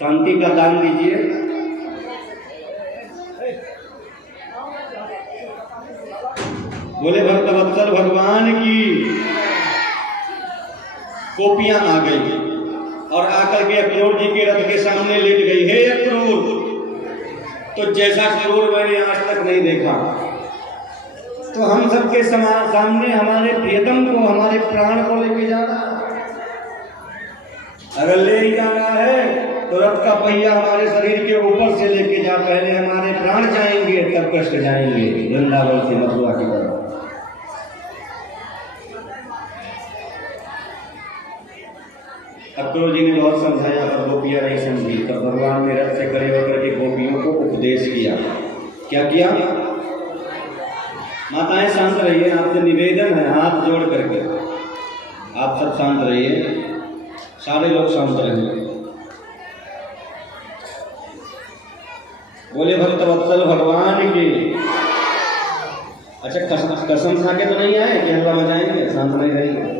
शांति का दान दीजिए। बोले भक्तवत्सल भगवान की। गोपियां आ गई और आकर के अक्रूर जी के रथ के सामने लेट गई। हे अक्रूर, तो जैसा क्रूर मैंने आज तक नहीं देखा। तो हम सबके सामने हमारे प्रियतम को, हमारे प्राण को लेके जा रहा है। अगर ले ही जाना है तो रथ का पहिया हमारे शरीर के ऊपर से लेके जा। पहले हमारे प्राण जाएंगे, तब कष्ट जाएंगे वृंदावन से मथुरा की तरफ। अक्रूर जी ने बहुत समझाया पर गोपियां नहीं समझी। तब भगवान ने रथ से खड़े होकर के गोपियों को उपदेश किया। क्या किया? माताएं शांत रहिए, आपसे निवेदन है, हाथ जोड़ करके आप सब शांत रहिए, सारे लोग शांत रहिए। बोले भक्तवत्सल भगवान की। अच्छा, कसम खा के तो नहीं आए कि हलवा मचाएंगे? शांत नहीं रहेंगे।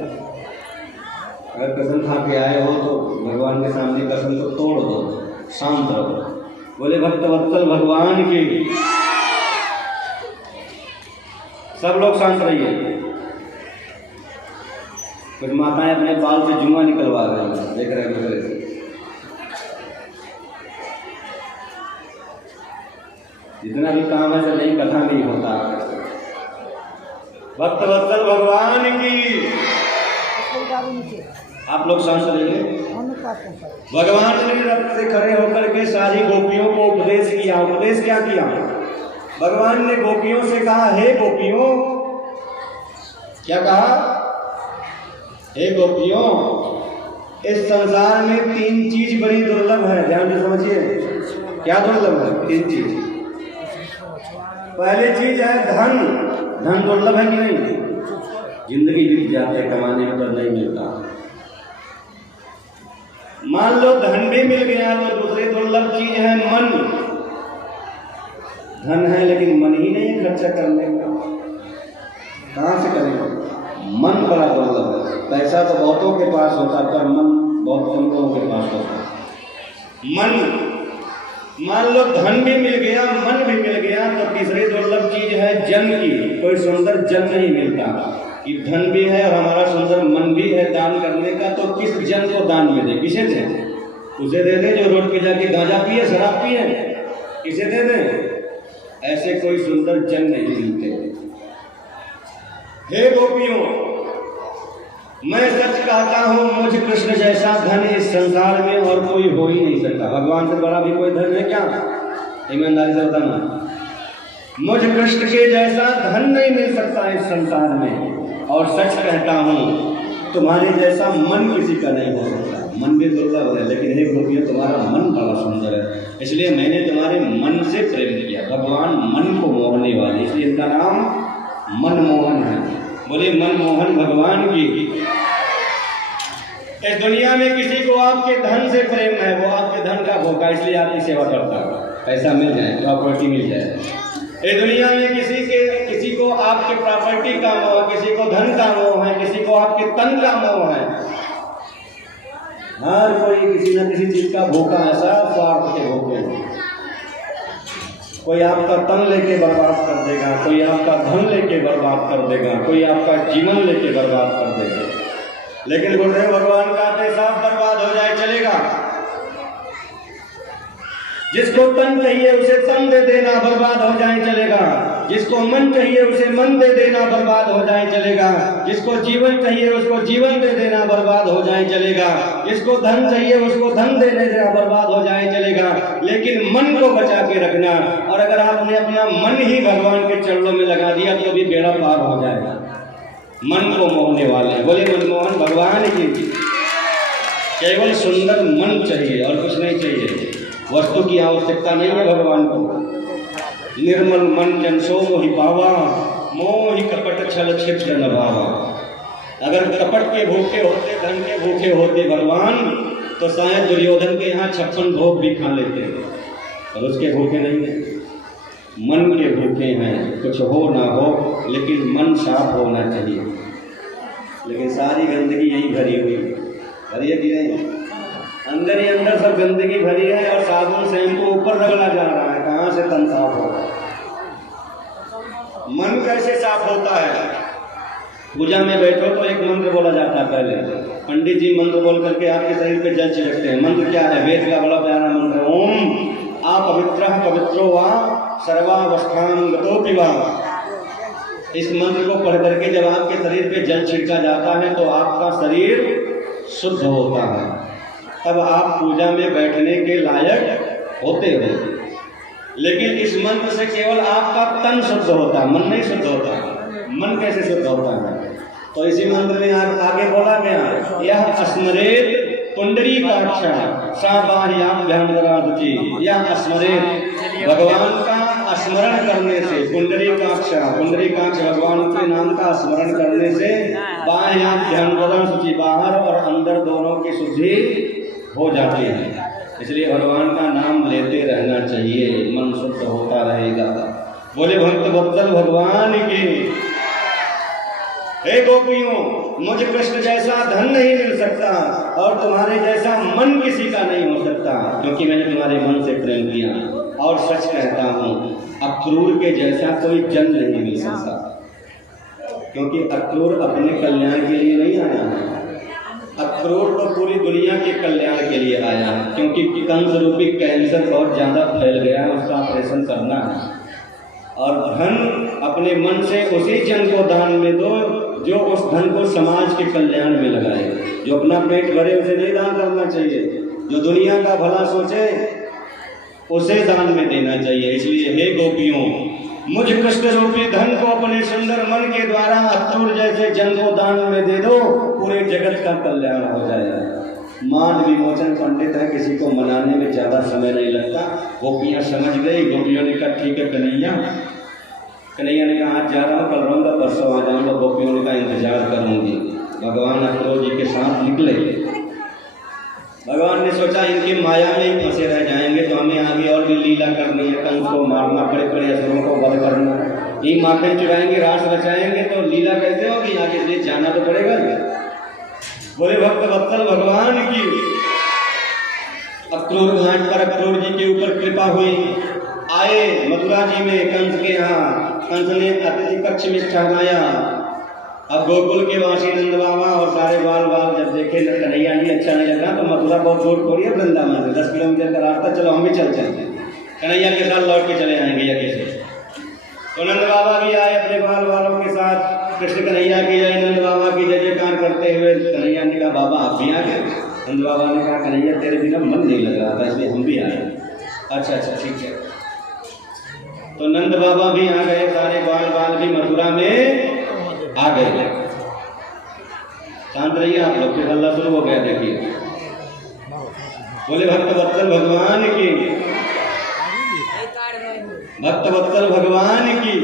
अगर कसम खा के आए हो तो भगवान के सामने कसम को तोड़ दो, शांत रहो। बोले भक्तवत्सल भगवान की। सब लोग शांत रहिए। कुछ माताएं अपने बाल से जुआ निकलवा रही हैं, देख रहे हैं। जितना भी काम है सब नहीं, कथा नहीं होता। भक्तवत्सल भगवान की। आप लोग शांत रहिए। भगवान ने रथ से खड़े होकर के सारी गोपियों को उपदेश किया। उपदेश क्या किया? भगवान ने गोपियों से कहा, हे गोपियों, क्या कहा? हे गोपियों, इस संसार में 3 चीज बड़ी दुर्लभ है। ध्यान से समझिए, क्या दुर्लभ है? 3 चीज। पहली चीज है धन। धन दुर्लभ है कि नहीं? जिंदगी बीत जाते कमाने पर नहीं मिलता। मान लो धन भी मिल गया तो दूसरी दुर्लभ चीज है मन। धन है लेकिन मन ही नहीं खर्चा करने का, कहां से करेंगे? मन बड़ा दुर्लभ है। पैसा तो बहुतों के पास होता है पर मन बहुत कम लोगों के पास होता है। मन, मान लो धन भी मिल गया, मन भी मिल गया, तो तीसरी दुर्लभ चीज है जन की। कोई सुंदर जन नहीं मिलता कि धन भी है और हमारा सुंदर मन भी है दान करने का, तो किस जन को दान में दे? किसे दे? उसे दे दे जो रोड पे जाके गांजा पिए, शराब पिए। किसे दे दे? ऐसे कोई सुंदर जन नहीं मिलते। हे गोपियों, मैं सच कहता हूं, मुझ कृष्ण जैसा धन इस संसार में और कोई हो ही नहीं सकता। भगवान से बड़ा भी कोई धन है क्या? ईमानदारी से बताना। मुझ कृष्ण के जैसा धन नहीं मिल सकता इस संसार में। और सच कहता हूं, तुम्हारे जैसा मन किसी का नहीं हो सकता। मन भी दुर्लभ है, लेकिन हे गोपियों, तुम्हारा मन बड़ा सुंदर है, इसलिए मैंने तुम्हारे मन से प्रेम किया। भगवान मन को मोहने वाले, इसलिए इनका नाम मनमोहन है। बोले मनमोहन भगवान की। इस दुनिया में किसी को आपके धन से प्रेम है, वो आपके धन का भूखा, इसलिए आपकी सेवा करता है। पैसा मिल जाए, प्रॉपर्टी मिल जाए। इस दुनिया में किसी को आपके प्रॉपर्टी का मोह, किसी को धन का मोह है, किसी को आपके तन का मोह है। हर कोई किसी न किसी चीज का भूखा है, सब स्वार्थ के भूखे हैं। कोई आपका तन लेके बर्बाद कर देगा, कोई आपका धन लेके बर्बाद कर देगा, कोई आपका जीवन लेके बर्बाद कर देगा। लेकिन गुरुदेव भगवान कहते सब बर्बाद हो जाए चलेगा। जिसको तन चाहिए उसे तन दे देना, बर्बाद हो जाए चलेगा। जिसको मन चाहिए उसे मन दे देना, बर्बाद हो जाए चलेगा। जिसको जीवन चाहिए उसको जीवन दे देना, बर्बाद हो जाए चलेगा। जिसको धन चाहिए उसको धन दे देना, बर्बाद हो जाए चलेगा। लेकिन मन को बचा के रखना, और अगर आपने अपना मन ही भगवान के चरणों में लगा दिया तो भी बेड़ा पार हो जाएगा। मन को मोहने वाले बोले मनमोहन भगवान की। केवल सुंदर मन चाहिए और कुछ नहीं चाहिए। वस्तु की आवश्यकता नहीं है भगवान को। निर्मल मन जन सो मोहि पावा, मोहि कपट छल छिद्र न भावा। अगर कपट के भूखे होते, धन के भूखे होते भगवान, तो शायद दुर्योधन के यहाँ 56 भोग भी खा लेते, और उसके भूखे नहीं है। मन के भूखे हैं, कुछ हो ना हो लेकिन मन साफ होना चाहिए। लेकिन सारी गंदगी यही भरी हुई, भरी है कि नहीं? अंदर ही अंदर गंदगी भरी है और साबुन शैम्पू ऊपर रगड़ा जा रहा है, कहाँ से तन साफ होगा? मन कैसे साफ होता है? पूजा में बैठो तो एक मंत्र बोला जाता है। पहले पंडित जी मंत्र बोल करके आपके शरीर पे जल छिड़कते हैं। मंत्र क्या है? वेद का बड़ा प्यारा मंत्र, ओम अपवित्रः पवित्रो वा सर्वावस्थां गतोऽपि वा। इस मंत्र को पढ़ करके जब आपके शरीर पे जल छिड़का जाता है तो आपका शरीर शुद्ध होता है, तब आप पूजा में बैठने के लायक होते हो। लेकिन इस मंत्र से केवल आपका तन शुद्ध होता है, मन नहीं शुद्ध होता। मन कैसे शुद्ध होता है? तो इसी मंत्र में आगे बोला गया, यह स्मरेत पुंडरीकाक्षा सा बाह्याभ्याम दरादुची। यह स्मरेत, भगवान का स्मरण करने से, पुंडरीकाक्षा भगवान के नाम का स्मरण करने से बाह्याभ्याम दरादुची, बाहर और अंदर दोनों की शुद्धि हो जाती है। इसलिए भगवान का नाम लेते रहना चाहिए, मन शुद्ध होता रहेगा। बोले भक्त वत्सल भगवान की। हे गोपियों, मुझ कृष्ण जैसा धन नहीं मिल सकता और तुम्हारे जैसा मन किसी का नहीं हो सकता, क्योंकि मैंने तुम्हारे मन से प्रेम किया। और सच कहता हूँ, अक्रूर के जैसा कोई जन नहीं मिल सकता, क्योंकि अक्रूर अपने कल्याण के लिए नहीं आया है। अक्रूर तो पूरी दुनिया के कल्याण के लिए आया है, क्योंकि कंस रूपी कैंसर बहुत ज़्यादा फैल गया है, उसका ऑपरेशन करना है। और धन अपने मन से उसी जन को दान में दो जो उस धन को समाज के कल्याण में लगाए। जो अपना पेट भरे उसे नहीं दान करना चाहिए, जो दुनिया का भला सोचे उसे दान में देना चाहिए। इसलिए हे गोपियों, मुझ कृष्ण रूपी धन को अपने सुंदर मन के द्वारा अक्रूर जैसे जन को दान में दे दो, पूरे जगत का कल्याण हो जाएगा। मान विमोचन पंडित है, किसी को मनाने में ज़्यादा समय नहीं लगता। गोपियाँ समझ गई। गोपियों ने कहा ठीक है कन्हैया ने कहा आज जा रहा हूँ, कल रहूँगा, परसों आ जाऊँगा। गोपियों ने कहा इंतजार करूँगी। भगवान अक्रूर जी के साथ निकले। भगवान ने सोचा इनकी माया में ही फंसे रह जाएंगे तो हमें आगे और भी लीला करनी है, कंस को मारना, बड़े बड़े असुरों को वध करना, ये माखन चुराएंगे, रास रचाएंगे, तो लीला कैसे होगी आगे, इसलिए जाना तो पड़ेगा। बोले भक्त वत्सल भगवान की। अक्रूर घाट पर अक्रूर जी के ऊपर कृपा हुई। आए मथुरा जी में कंस के यहाँ, कंस ने अतिथि कक्ष में ठहराया। अब गोकुल के वासी नंद बाबा और सारे बाल जब देखे कन्हैया जी अच्छा नहीं लगा, तो मथुरा बहुत दूर थोड़ी है वृंदावन से, 10 किलोमीटर का रास्ता, चलो हम भी चल चलते हैं, कन्हैया के साथ लौट के चले आएंगे यज्ञ से। तो नंद बाबा भी आए अपने बालों के साथ। कृष्ण कन्हैया की जय, नंद बाबा की जय जयकार करते हुए। कन्हैया ने कहा बाबा आप भी आ गए। नंद बाबा ने कहा कन्हैया तेरे बिना मन नहीं लग रहा था, इसलिए हम भी आए। अच्छा ठीक है। तो नंद बाबा भी आ गए, सारे बाल भी मथुरा में आ गए। शांत रहिए आप लोग, फिर हल्ला शुरू हो गया। देखिए बोले भक्त वत्सल भगवान की, भक्त वत्सल भगवान की।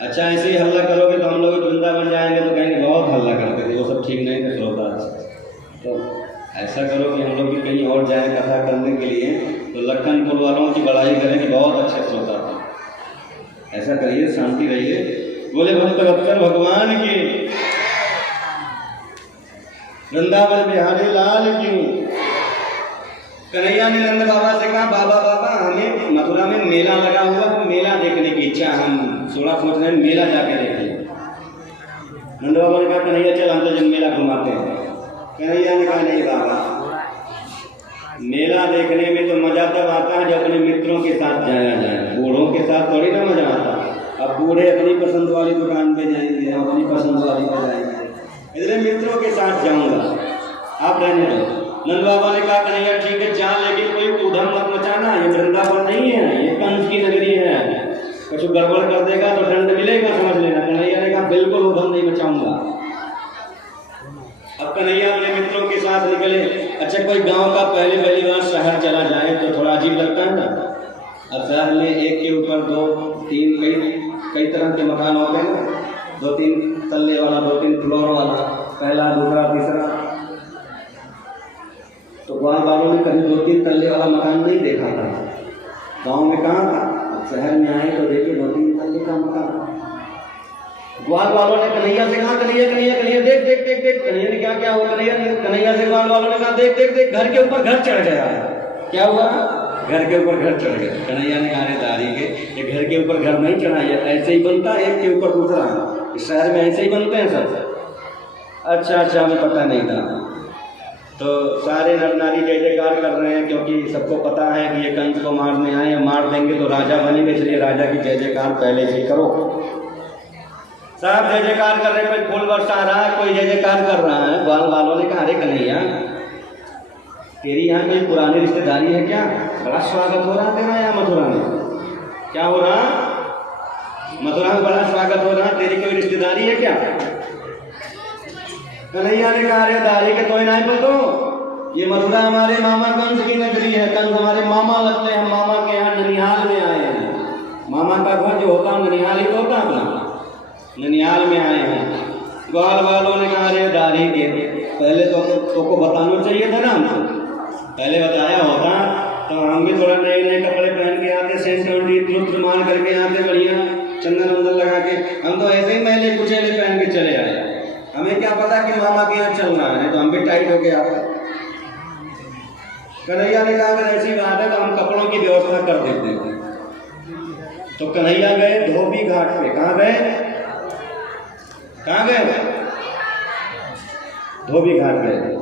अच्छा ऐसे ही हल्ला करोगे तो हम लोग वृंदावन जाएंगे तो कहेंगे बहुत हल्ला करते थे, वो सब ठीक नहीं थे श्रोता। तो ऐसा करो कि हम लोग भी कहीं और जाएं कथा करने के लिए, तो लखनपुर वालों की बड़ाई करें कि बहुत अच्छे श्रोता थे। ऐसा करिए, शांति रहिए। बोले भक्त वत्सल भगवान की, वृंदावन बिहारी लाल की। कन्हैया ने नंद बाबा से कहा बाबा हमें मथुरा में मेला लगा हुआ है, मेला देखने की इच्छा, हम थोड़ा सोच रहे हैं मेला जाके देखें। नंद बाबा ने कहा कन्हैया चल हम तो जब मेला घुमाते हैं। कन्हैया ने कहा नहीं बाबा, मेला देखने में तो मजा तब आता है जब अपने मित्रों के साथ जाया जाए, बूढ़ों के साथ थोड़ी ना मजा आता। अब बूढ़े अपनी पसंद वाली दुकान पे जाएंगे, हम अपनी पसंद वाली पे जाएंगे, इसलिए मित्रों के साथ जाऊंगा, आप रहने दो। नंद बाबा ने कहा कन्हैया ठीक है जा, लेकिन कोई ऊधम मत मचाना, ये वृंदावन नहीं है, ये कंस की नगरी है, कुछ गड़बड़ कर देगा तो दंड मिलेगा, समझ लेना। कन्हैया ने कहा बिल्कुल ऊधम नहीं मचाऊंगा। अब कन्हैया अपने मित्रों के साथ निकले। अच्छा कोई गांव का पहली बार शहर चला जाए तो थोड़ा अजीब लगता है ना। अब शहर में एक के ऊपर 2 3 कई तरह के मकान हो गए ना, 2-3 तल्ले वाला, 2-3 फ्लोर वाला, पहला दूसरा तीसरा। तो ग्वाल वालों ने कभी 2-3 तल्ले वाला मकान नहीं देखा था, गांव में कहाँ था। शहर में आए तो देखिए 2-3 तल्ले का मकान। ग्वाल वालों ने कन्हैया से कहा, कन्हैया कन्हैया कन्हैया देख देख देख देख। कन्हैया ने क्या हुआ? कन्हैया से ग्वाल वालों ने कहा देख देख देख, घर के ऊपर घर चढ़ गया। क्या हुआ? घर के ऊपर घर चढ़ गया। कन्हैया ने कहा दारी के ये घर के ऊपर घर नहीं चढ़ा, ये ऐसे ही बनता है, एक के ऊपर दूसरा। इस शहर में ऐसे ही बनते हैं सब। अच्छा अच्छा, हमें पता नहीं था। तो सारे नर नारी जय जयकार कर रहे हैं, क्योंकि सबको पता है कि ये कंस को मारने आए हैं, मार देंगे तो राजा बनेंगे, इसलिए राजा की जय जयकार पहले से करो। सब जय जयकार कर रहे हैं, फूल बरसा रहा है, कोई जय जयकार कर रहा है। ग्वाल वालों ने कहा अरे कन्हैया, तेरी यहाँ कोई पुरानी रिश्तेदारी है क्या? बड़ा स्वागत हो रहा तेरा यहाँ मथुरा में। क्या हो रहा? मथुरा में बड़ा स्वागत हो रहा, तेरी कोई रिश्तेदारी है क्या? कन्हैया ने कहा अरे दारी के तो नहीं पर दो, ये मथुरा हमारे मामा कंस की नगरी है, कंस हमारे मामा लगते हैं, मामा के यहाँ ननिहाल में आए हैं। मामा का घर जो होता है ननिहाल ही तो होता अपना, ननिहाल में आए हैं। ग्वाल वालों ने कहा अरे दारी के पहले तो को बताना चाहिए था ना, हमको पहले बताया होता तो हम भी थोड़ा नए नए कपड़े पहन के आते, सेंट त्र मान करके आते, बढ़िया चंदन वंदन लगा के। हम तो ऐसे ही मैले कुचेले पहन के चले आए, हमें क्या पता कि मामा के यहाँ चल रहा है, तो हम भी टाइट होके आते। कन्हैया ने कहा अगर ऐसी बात है तो हम कपड़ों की व्यवस्था कर देते हैं। तो कन्हैया गए धोबी घाट पे। कहाँ गए? कहाँ गए? धोबी घाट गए।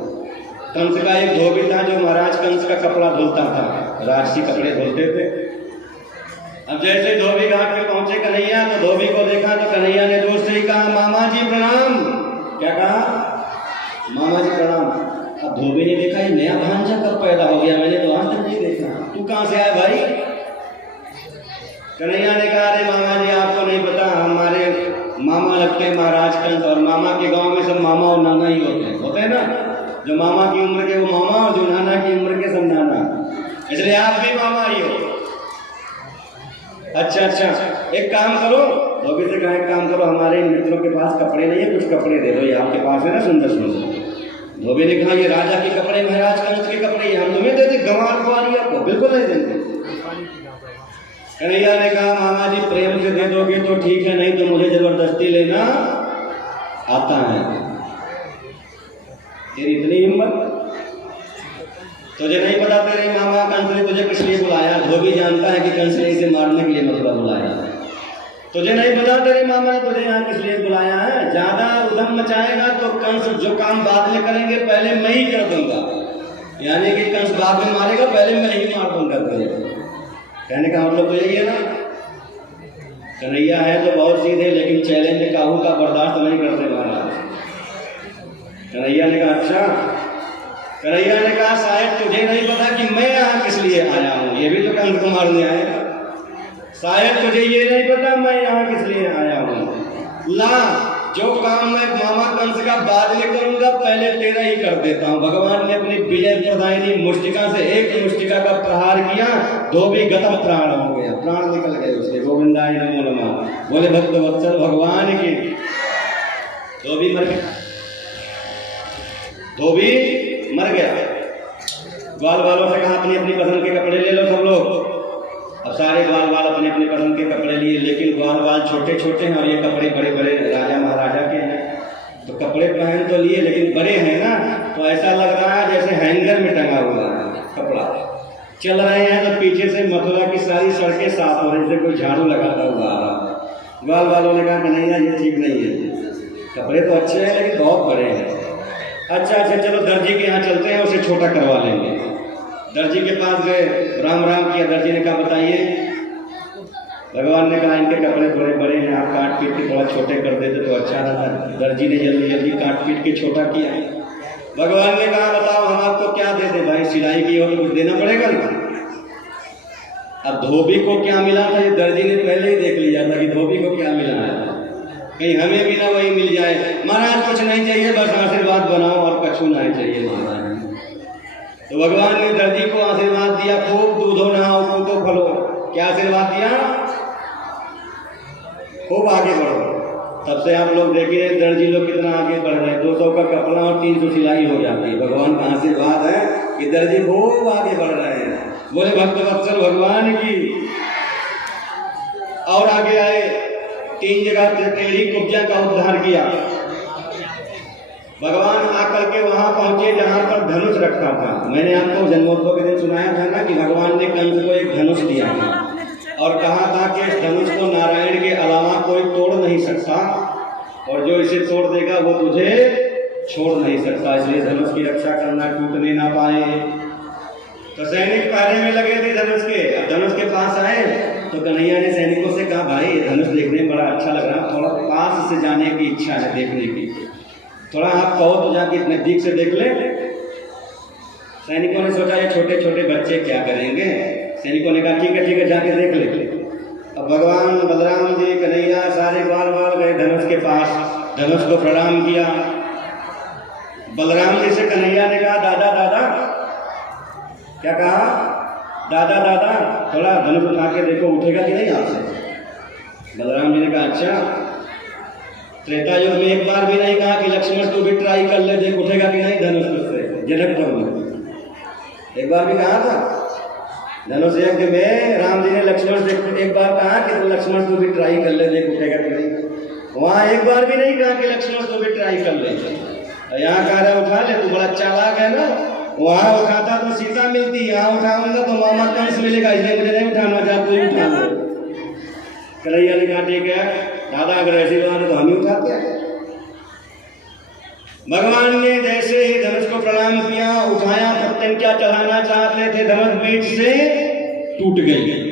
कंस का एक धोबी था जो महाराज कंस का कपड़ा धुलता था, राजसी कपड़े धुलते थे। अब जैसे धोबी घाट पे पहुंचे कन्हैया, तो धोबी को देखा तो कन्हैया ने दूर से ही कहा मामा जी प्रणाम। क्या कहा? मामा जी प्रणाम। अब धोबी ने देखा ये नया भांजा कब पैदा हो गया, मैंने तो आज तक नहीं देखा, तू कहाँ से आया भाई? कन्हैया ने कहा अरे मामा जी आपको नहीं पता, हमारे मामा लगते हैं महाराज कंस, और मामा के गांव में सब मामा और नाना ही होते हैं ना, जो मामा की उम्र के वो मामा और जो नाना की उम्र के सब नाना, इसलिए आप भी मामा ही हो। अच्छा अच्छा, एक काम करो, धोबी से कहा एक काम करो, हमारे मित्रों के पास कपड़े नहीं है, कुछ कपड़े दे दो, ये आपके पास है ना सुंदर सुंदर। धोबी ने कहा ये राजा के कपड़े, महाराज कंस के कपड़े, हम तुम्हें देते गंवार कुआरी आपको बिल्कुल नहीं देते। कन्हैया ने कहा मामा जी प्रेम से दे दोगे तो ठीक है, नहीं तो मुझे जबरदस्ती लेना आता है। तेरी इतनी हिम्मत? तुझे नहीं पता तेरे मामा कंस ने तुझे किस लिए बुलाया? धोबी जानता है कि कंस ने इसे मारने के लिए मथुरा बुलाया। तुझे नहीं पता तेरे मामा ने तुझे यहाँ किस लिए बुलाया है? ज्यादा उधम मचाएगा तो कंस जो काम बाद में करेंगे पहले मैं ही कर दूंगा, यानी कि कंस बाद में मारेगा, पहले मैं ही मार दूंगा तुझे। कहने का मतलब तो यही है ना। कन्हैया है तो बहुत सीधे, लेकिन चैलेंज काहू का बर्दाश्त नहीं करते महाराज। कन्हैया ने कहा अच्छा। कन्हैया ने कहा शायद तुझे नहीं पता कि मैं यहाँ किस लिए आया हूँ, ये भी तो कंस को मारने आया। शायद तुझे ये नहीं पता मैं यहाँ किस लिए आया हूँ। ला, जो काम मैं मामा कंस का बाद में करूंगा पहले तेरा ही कर देता हूँ। भगवान ने अपनी विजय प्रदायिनी मुष्टिका से एक मुष्टिका का प्रहार किया, धोबी गतम प्राण हो गया, प्राण निकल गए उसके। गोविंदाय नमो नमः, बोले भक्त वत्सल भगवान की। धोबी मर गया, धोबी मर गया। ग्वाल वालों से कहा अपनी अपनी पसंद के कपड़े ले लो सब लोग। अब सारे ग्वाल वाल अपने अपने पसंद के कपड़े लिए, लेकिन ग्वाल वाल छोटे छोटे हैं और ये कपड़े बड़े बड़े राजा महाराजा के हैं। तो कपड़े पहन तो लिए लेकिन बड़े हैं ना, तो ऐसा लग रहा है जैसे हैंगर में टंगा हुआ है कपड़ा। चल रहे हैं तो पीछे से मथुरा की सारी सड़कें साफ हो रही, जैसे कोई झाड़ू लगाता हुआ आ रहा। ग्वाल वालों ने कहा कन्हैया ये ठीक नहीं है, कपड़े तो अच्छे हैं लेकिन बहुत बड़े हैं। अच्छा अच्छा चलो दर्जी के यहाँ चलते हैं, उसे छोटा करवा लेंगे। दर्जी के पास गए, राम राम किया। दर्जी ने कहा बताइए। भगवान ने कहा इनके कपड़े थोड़े बड़े हैं, आप काट पीट के थोड़ा छोटे कर देते तो अच्छा रहता। दर्जी ने जल्दी जल्दी काट पीट के छोटा किया। भगवान ने कहा बताओ हम आपको क्या दे दे भाई, सिलाई की हो तो कुछ देना पड़ेगा ना। अब धोबी को क्या मिला था ये दर्जी ने पहले ही देख लिया था कि धोबी को क्या मिला है, कहीं हमें भी ना वही मिल जाए। महाराज कुछ नहीं चाहिए, बस आशीर्वाद बनाओ और कछु नहीं चाहिए महाराज। तो भगवान ने दर्जी को आशीर्वाद दिया, खूब दूधो नहाओ कूदो फलो। क्या आशीर्वाद दिया? खूब आगे बढ़ो। तब से आप लोग देखिए दर्जी लोग कितना आगे बढ़ रहे हैं, 200 का कपड़ा और 300 सिलाई हो जाती है। भगवान का आशीर्वाद है कि दर्जी खूब आगे बढ़ रहे हैं। बोले भक्त वत्सल भगवान की। और आगे आए 3 जगह टेढ़ी कुब्जा का उद्धार किया। भगवान आकर के वहां पहुंचे जहां पर धनुष रखा था। मैंने आपको जन्मोत्सव के दिन सुनाया था ना कि भगवान ने कंस को एक धनुष दिया था और कहा था कि इस धनुष को नारायण के अलावा कोई तोड़ नहीं सकता और जो इसे तोड़ देगा वो तुझे छोड़ नहीं सकता, इसलिए धनुष की रक्षा करना, टूटने ना पाए। तो सैनिक पहरे में लगे थे धनुष के। अब धनुष के पास आए तो कन्हैया ने सैनिकों से कहा, भाई धनुष देखने में बड़ा अच्छा लग रहा है, थोड़ा पास से जाने की इच्छा है देखने की, थोड़ा आप कहो तो जाके नजदीक से देख ले। सैनिकों ने सोचा ये छोटे छोटे बच्चे क्या करेंगे। सैनिकों ने कहा ठीक है जाके देख ले। अब भगवान बलराम जी कन्हैया सारे बार बार गए धनुष के पास, धनुष को प्रणाम किया। बलराम जी से कन्हैया ने कहा दादा दादा, क्या कहा, दादा दादा थोड़ा धनुष उठा के देखो उठेगा कि नहीं आपसे। बलराम जी ने कहा अच्छा। त्रेता युग में एक बार भी नहीं कहा कि लक्ष्मण तू भी ट्राई कर ले, देख उठेगा कि नहीं धनुष तुझसे। जनक प्रभु ने एक बार भी कहा था। धनुष यज्ञ में राम जी ने लक्ष्मण से एक बार कहा कि तू लक्ष्मण तू भी ट्राई कर ले, देख उठेगा कि नहीं। वहां एक बार भी नहीं कहा कि लक्ष्मण तू भी ट्राई कर ले। यहाँ कह रहा उठा ले, तू बड़ा चालाक है ना। वहां उठाता तो सीता मिलती, यहाँ उठाऊंगा तो मामा कंस मिलेगा, इसलिए मुझे नहीं उठाना चाहता, तू उठा ले। कन्हैया ने कहा ठीक है दादा, अगर ऐसी बात है तो हम ही उठाते हैं। भगवान ने जैसे ही धनुष को प्रणाम किया, उठाया, पत्तन क्या चढ़ाना चाहते थे, धनुष बीच से टूट गई।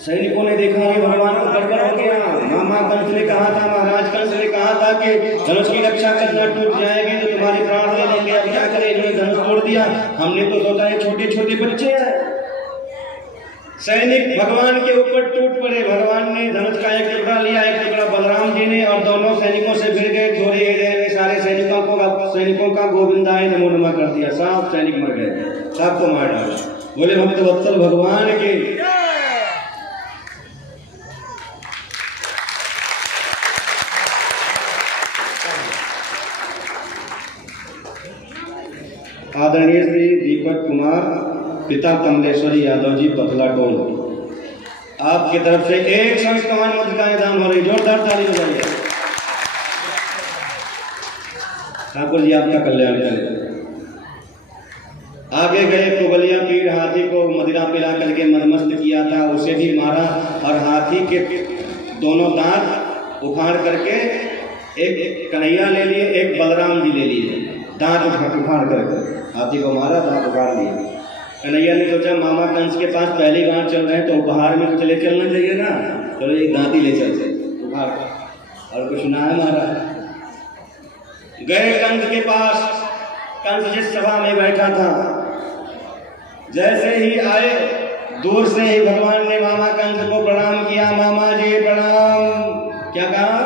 सैनिकों ने देखा कि भगवान को गड़बड़ हो गया। मामा कंस ने कहा था, महाराज कंस ने कहा था कि धनुष की रक्षा करना, टूट जाएगी तो तुम्हारी प्राण ले लेंगे, अब क्या करें, इन्होंने धनुष तोड़ दिया। हमने तो सोचा है छोटे छोटे बच्चे हैं। सैनिक भगवान के ऊपर टूट पड़े। भगवान ने धनुष का एक टुकड़ा लिया, एक टुकड़ा बलराम जी ने, और दोनों सैनिकों से भिड़ गए। थोड़ी देर में सारे सैनिकों का गोविंदाय नमो नमः कर दिया, सब सैनिक मर गए, सबको मार डाला। बोले भक्त वत्सल भगवान के। आदरणीय श्री दीपक कुमार पिता कमलेश्वरी यादव जी पतला टोल, आपकी तरफ से 151 मुद्रिकाएं दान हो रही, जोरदार ताली बजाइए। ठाकुर जी आपका कल्याण करें। आगे गए कुबलिया पीर हाथी को मदिरा पिला करके मनमस्त किया था, उसे भी मारा और हाथी के दोनों दांत उखाड़ करके एक कन्हैया ले लिए, एक बलराम जी ले लिए। दांत उखाड़ करके हाथी को मारा, दांत उखाड़ लिए। कन्हैया ने सोचा मामा कंस के पास पहली बार चल रहे हैं तो उपहार में कुछ ले चलना चाहिए ना, चलो एक दांती ले चलते उपहार, और कुछ ना है मारा। गए कंस के पास, कंस जिस सभा में बैठा था, जैसे ही आए दूर से ही भगवान ने मामा कंस को प्रणाम किया। मामा जी प्रणाम, क्या कहा।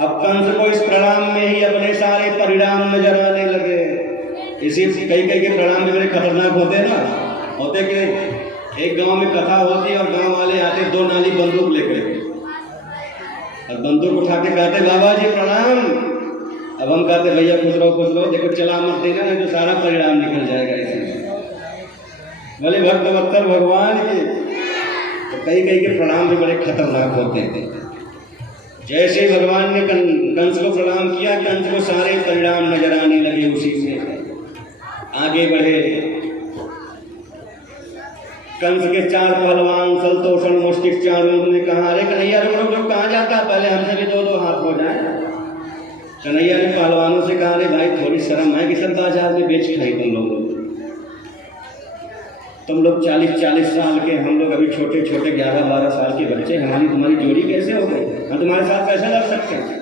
अब कंस को इस प्रणाम में ही अपने सारे परिणाम नजर आने लगे। इसी कई के प्रणाम भी बड़े खतरनाक होते ना, होते कि एक गांव में कथा होती और गांव वाले आते 2 नाली बंदूक लेकर और बंदूक उठा के कहते बाबा जी प्रणाम। अब हम कहते भैया खुश रहो, देखो चला मत देना नहीं तो सारा परिणाम निकल जाएगा। इसमें बोले भक्त वत्सल भगवान के। तो कई के प्रणाम भी बड़े खतरनाक होते हैं। जैसे ही भगवान ने कंस को प्रणाम किया, कंस को सारे परिणाम नजर आने लगे। उसी से आगे बढ़े। कंस के 4 पहलवान सलतोषण मुष्टिक चाणूर ने कहा, अरे कन्हैया रुक कहाँ जाता, पहले हमसे भी 2-2 हाथ हो जाए। कन्हैया ने पहलवानों से कहा, अरे भाई थोड़ी शर्म है कि सब बाजार में बेच खाई तुम लोग 40-40 साल के, हम लोग अभी छोटे 11-12 साल के बच्चे, तुम्हारी जोड़ी कैसे हो गई, हम तुम्हारे साथ कैसे लड़ सकते हैं।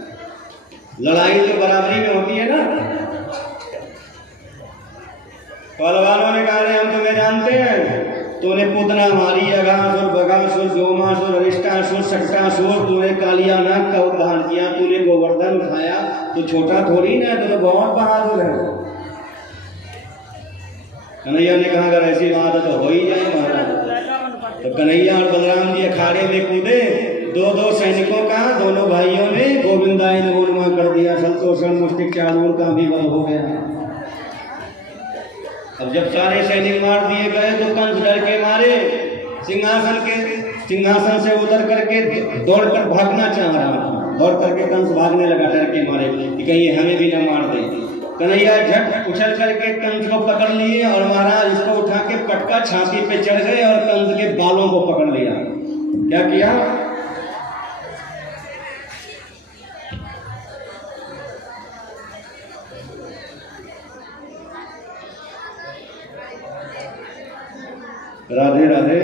लड़ाई तो बराबरी में होती है ना। पहलवानों ने कहा, अरे हम तुम्हें जानते हैं, तूने पूतना मारी, अघासुर, बगासुर, जोमासुर, अरिष्टासुर, सक्टासुर, तूने कालियानाग का उद्धार किया, तूने गोवर्धन उठाया, तो छोटा थोड़ी ना, तो बहुत बहादुर है। कन्हैया ने कहा, अगर ऐसी बात है तो हो ही जाए महाराज। तो कन्हैया और बलराम जी अखाड़े में कूदे। 2-2 सैनिकों का, दोनों भाइयों ने गोविंदाय नमो नमः कर दिया। संतोषण मुष्टिक चाणूर का भी वध हो गया। अब जब सारे सैनिक मार दिए गए तो कंस डर के मारे सिंहासन के सिंहासन से उतर करके दौड़कर भागना चाह रहा था। दौड़ करके कंस भागने लगा डर के मारे कि कहीं ये हमें भी न मार दे। कन्हैया झट उछल करके कंस को पकड़ लिए और महाराज इसको उठा के पटका छाती पे चढ़ गए और कंस के बालों को पकड़ लिया। क्या किया? राधे राधे।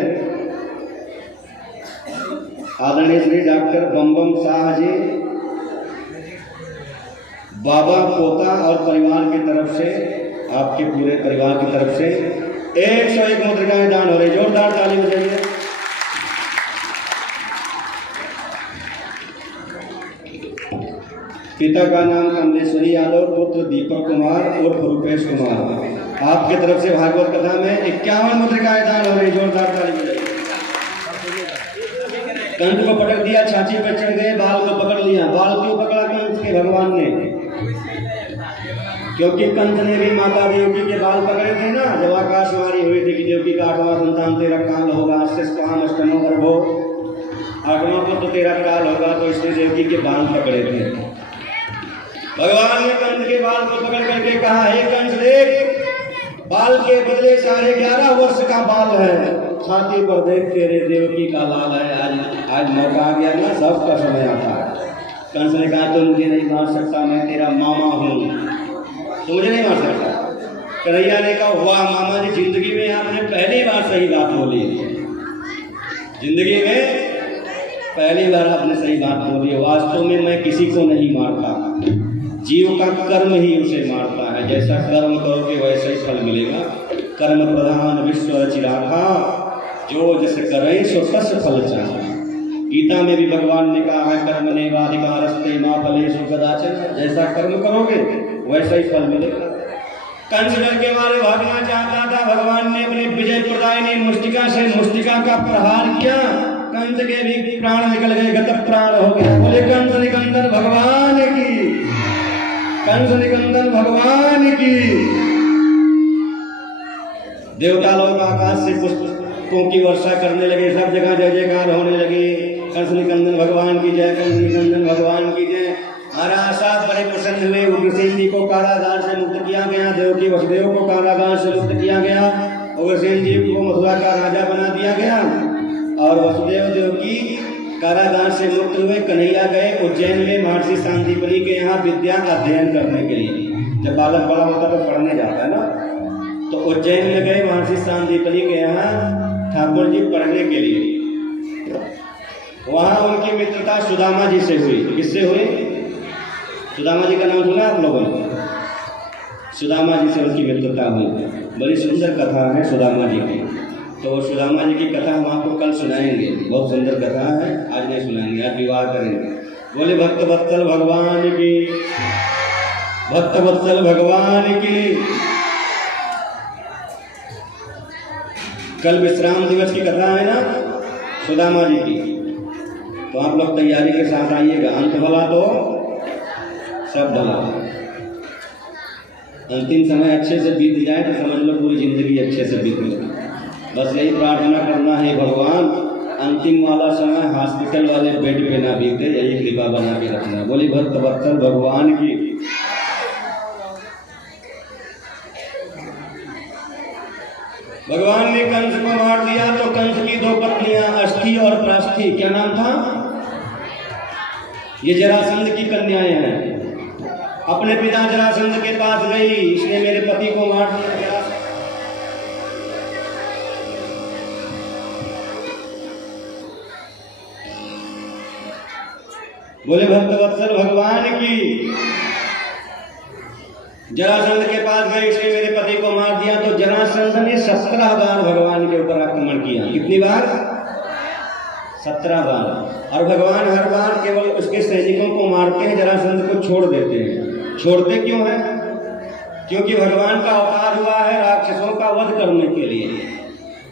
आदरणीय श्री डॉक्टर बम शाह जी, बाबा, पोता और परिवार की तरफ से, आपके पूरे परिवार की तरफ से 101 मुद्रिकाएं दान हो रही। जोरदार ताली बजाइए। पिता का नाम कमलेश्वरी यादव, पुत्र दीपक कुमार और रूपेश कुमार। आपके तरफ से भागवत कथा में 51 मुद्रिकाएं दान हो रही। जोरदार ताली बजाइए। कंस को पटक दिया, छाती पर चढ़ गए, बाल को पकड़ लिया। बाल क्यों पकड़ा कंस के? भगवान ने, क्योंकि कंस ने भी माता देवकी के बाल पकड़े थे ना, जब आकाशवाणी हुई थी कि देवकी का 8वां संतान तेरा काल होगा, अष्टम अष्टमो गर्भो, 8वां पुत्र तेरा काल होगा, तो इसने देवकी के बाल पकड़े थे। भगवान ने कंस के बाल को पकड़ करके कहा, हे कंस देख, बाल के बदले 11.5 वर्ष का बाल है, छाती पर देख तेरे देवकी का लाल है। आज मौका आ गया ना, सबका समय आता है। कंस ने कहा, तो मुझे नहीं मार सकता, मैं तेरा मामा हूँ, तो मुझे नहीं मार सकता। कन्हैया ने कहा, वाह मामा जी, जिंदगी में आपने पहली बार सही बात बोली। जिंदगी में पहली बार आपने सही बात बोली। वास्तव में मैं किसी को नहीं मारता, जीव का कर्म ही उसे मारता है। जैसा कर्म करोगे वैसा ही फल मिलेगा। कर्म प्रधान विश्व रचिराखा, जो जैसे करे सो तस फल चाहा। गीता में भी भगवान ने कहा है, कर्मण्येवाधिकारस्ते मा फलेषु कदाचन। जैसा कर्म करोगे वैसा ही फल मिलेगा। कंस डर के मारे भागना चाहता था। भगवान ने अपने विजय प्रदायिनी मुष्टिका से मुष्टिका का प्रहार किया। कंस के भी प्राण निकल गए, गत प्राण हो गए। बोले कंस निकंदन भगवान की, कंस निकंदन भगवान की। देवता लोग आकाश से पुष्पों की वर्षा करने लगे, सब जगह जय जयकार होने लगी। कंस निकंदन भगवान की जय, कंस निकंदन भगवान की जय। महाराज साहब बड़े प्रसन्न हुए। उग्रसेन जी को कारागार से मुक्त किया गया, देवकी वसुदेव को कारागार से मुक्त किया गया, उग्रसेन जी को मथुरा का राजा बना दिया गया और वसुदेव देवकी कारागार से मुक्त हुए। कन्हैया गए उज्जैन में महर्षि सांदीपनि के यहाँ विद्या अध्ययन करने के लिए। जब बालक बड़ा होता तो पढ़ने जाता है ना, तो उज्जैन में गए महर्षि सांदीपनि के यहाँ ठाकुर जी पढ़ने के लिए। वहाँ उनकी मित्रता सुदामा जी से हुई। किससे हुई? सुदामा जी का नाम सुना आप लोगों ने? सुदामा जी से उनकी मित्रता हुई। बड़ी सुंदर कथा है सुदामा जी की। तो सुदामा जी की कथा हम आपको कल सुनाएंगे। बहुत सुंदर कथा है, आज नहीं सुनाएंगे, आज विवाह करेंगे। बोले भक्त वत्सल भगवान की, भक्त वत्सल भगवान की। कल विश्राम दिवस की कथा है ना सुदामा जी की, तो आप लोग तैयारी के साथ आइएगा। अंत भला तो सब भला। अंतिम समय अच्छे से बीत जाए तो समझ लो पूरी जिंदगी अच्छे से बीत गई। बस यही प्रार्थना करना है, भगवान अंतिम वाला समय हॉस्पिटल वाले बेड पे ना बीते, यही कृपा बना के रखना। बोली भक्त वत्सल भगवान की। भगवान ने कंस को मार दिया तो कंस की 2 पत्नियां अस्थि और प्रास्थि, क्या नाम था? ये जरासंध की कन्याएं हैं। अपने पिता जरासंध के पास गई, इसने मेरे पति को मार दिया। बोले भक्त वत्सल भगवान की। जरासंध के पास गए, इसने मेरे पति को मार दिया। तो जरासंध ने 17 बार भगवान के ऊपर आक्रमण किया। कितनी बार? 17 बार। और भगवान हर बार केवल उसके सैनिकों को मारते हैं, जरासंध को छोड़ देते हैं। छोड़ते क्यों हैं? क्योंकि भगवान का अवतार हुआ है राक्षसों का वध करने के लिए,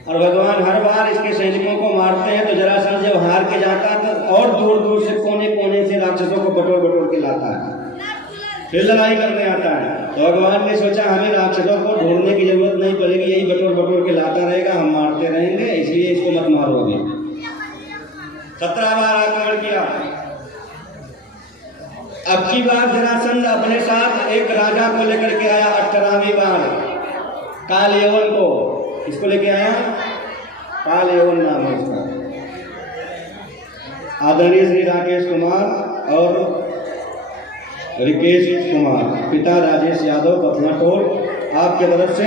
और भगवान हर बार इसके सैनिकों को मारते हैं। तो जरासंध जब हार के जाता है तो और दूर दूर से कोने कोने से राक्षसों को बटोर बटोर के लाता है, फिर लड़ाई करने आता है। तो भगवान ने सोचा हमें राक्षसों को ढूंढने की जरूरत नहीं पड़ेगी, यही बटोर बटोर के लाता रहेगा, हम मारते रहेंगे, इसलिए इसको मत मारोगे। 17 बार आक्रमण किया। अब की बार जरासंध अपने साथ एक राजा को लेकर के आया 18वीं बार, काल यवन को। किसको लेके आया? काल यवन नाम है उसका। आदरणीय श्री राकेश कुमार और रिकेश कुमार, पिता राजेश यादव, पथना टोल, आपके तरफ से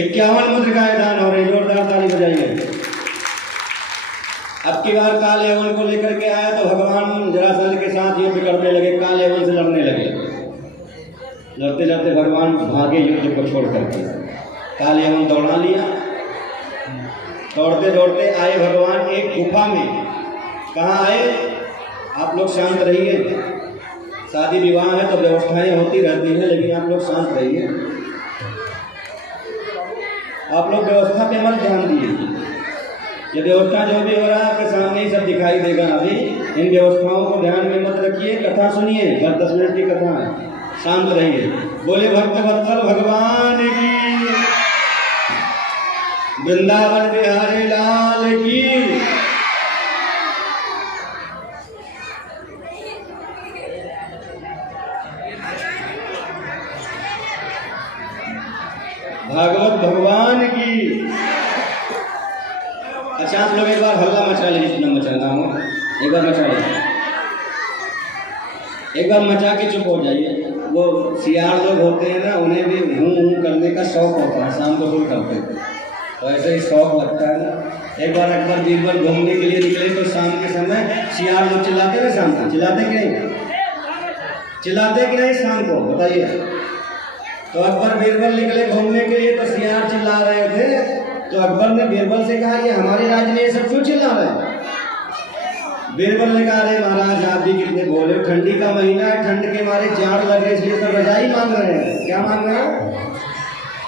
51 मुद्रिकाएं दान हो रही। जोरदार ताली बजाइए। अब की बार काल यवन को लेकर के आया तो भगवान जरासंध के साथ युद्ध करने लगे, काल यवन से लड़ने लगे। लड़ते लड़ते भगवान भागे युद्ध को छोड़ करके। काल यवन दौड़ा लिया। दौड़ते दौड़ते आए भगवान एक गुफा में। कहाँ आए? आप लोग शांत रहिए। शादी विवाह है तो व्यवस्थाएं होती रहती हैं, लेकिन आप लोग शांत रहिए। आप लोग व्यवस्था पे मत ध्यान दीजिए। ये व्यवस्था जो भी हो रहा है आपके सामने ही सब दिखाई देगा। अभी इन व्यवस्थाओं को ध्यान में मत रखिए। कथा सुनिए, 10 मिनट की कथा है। शांत रहिए। बोले भक्त वत्सल भगवान की, वृंदावन बिहारी लाल की। भागवत भगवान की। अच्छा आप लोग एक बार हल्ला मचा लीजिए, जितना मचाना हो एक बार मचा लीजिए। एक बार मचा के चुप हो जाइए। वो सियार लोग होते हैं ना, उन्हें भी हूँ करने का शौक होता है, शाम को फुल करते हैं, तो ऐसे ही शौक लगता है ना। एक बार अकबर बीरबल घूमने के लिए निकले तो शाम के समय सियार लोग चिल्लाते हैं। शाम को चिल्लाते कि नहीं? चिल्लाते कि नहीं शाम को? बताइए। तो अकबर बीरबल निकले घूमने के लिए तो सियार चिल्ला रहे थे। तो अकबर ने बीरबल से कहा ये हमारे राज्य में ये सब क्यों चिल्ला रहे हैं? बीरबल ने कहा अरे महाराज आप भी कितने बोले, ठंडी का महीना है, ठंड के मारे जाड़ लगे इसलिए सब रजाई मांग रहे हैं। क्या मांग रहे हैं?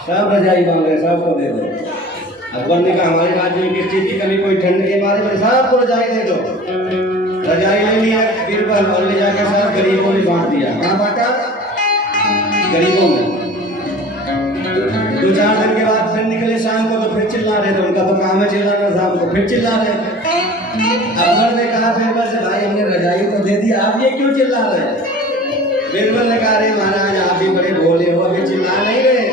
सब रजाई मांग रहे हैं, सबको दे दो। अकबर ने कहा हमारे राज्य में किस चीज की कमी? कोई ठंड के मारे मेरे सबको रजाई दे दो। रजाई ले लिया बीरबल और ले जाकर सब गरीबों में बांट दिया। कहाँ बांटा? गरीबों में। 2-4 दिन के बाद फिर निकले शाम को तो फिर चिल्ला रहे थे। उनका तो काम है चिल्लाना, शाम को फिर चिल्ला रहे। अकबर ने कहा बीरबल से भाई हमने रजाई तो दे दी, आप ये क्यों चिल्ला रहे हैं? बीरबल ने कहा अरे महाराज आप भी बड़े भोले हो, अभी चिल्ला नहीं रहे।